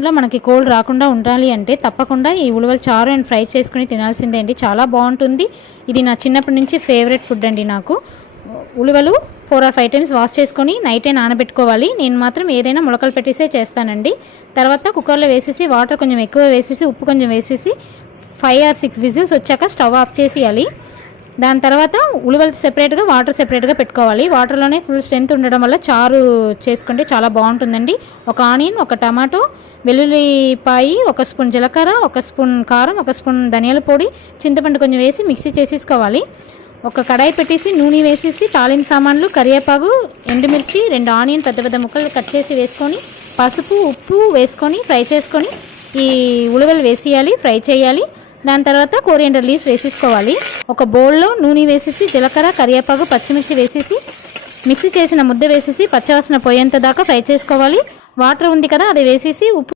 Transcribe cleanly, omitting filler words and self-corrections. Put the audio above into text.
లో మనకి కోల్డ్ రాకుండా ఉండాలి అంటే తప్పకుండా ఈ ఉలవల చారు అండ్ ఫ్రై చేసుకుని తినాల్సిందే అండి. చాలా బాగుంటుంది. ఇది నా చిన్నప్పటి నుంచి ఫేవరెట్ ఫుడ్ అండి. నాకు ఉలవలు 4 or 5 టైమ్స్ వాష్ చేసుకొని నైటే నానబెట్టుకోవాలి. నేను మాత్రం ఏదైనా మొలకలు పెట్టేసే చేస్తానండి. తర్వాత కుక్కర్లో వేసేసి వాటర్ కొంచెం ఎక్కువ వేసేసి ఉప్పు కొంచెం వేసేసి 5 or 6 విజిల్స్ వచ్చాక స్టవ్ ఆఫ్ చేసేయాలి. దాని తర్వాత ఉలవలు సెపరేట్గా వాటర్ సెపరేట్గా పెట్టుకోవాలి. వాటర్లోనే ఫుల్ స్ట్రెంత్ ఉండడం వల్ల చారు చేసుకుంటే చాలా బాగుంటుందండి. ఒక ఆనియన్, ఒక టమాటో, వెల్లుల్లిపాయి, 1 స్పూన్ జీలకర్ర, 1 స్పూన్ కారం, 1 స్పూన్ ధనియాల పొడి, చింతపండు కొంచెం వేసి మిక్సీ చేసేసుకోవాలి. ఒక కడాయి పెట్టేసి నూనె వేసేసి తాలింపు సామాన్లు, కరివేపాకు, ఎండుమిర్చి, 2 ఆనియన్ పెద్ద పెద్ద ముక్కలు కట్ చేసి వేసుకొని పసుపు ఉప్పు వేసుకొని ఫ్రై చేసుకొని ఈ ఉలవలు వేసేయాలి, ఫ్రై చేయాలి. దాని తర్వాత కొరియాండర్ లీవ్స్ వేసేసుకోవాలి. ఒక బౌల్లో నూనె వేసేసి జీలకర్ర, కరివేపాకు, పచ్చిమిర్చి వేసేసి మిక్సీ చేసిన ముద్ద వేసేసి పచ్చవాసన పోయేంత దాకా ఫ్రై చేసుకోవాలి. వాటర్ ఉంది కదా అది వేసేసి ఉప్పు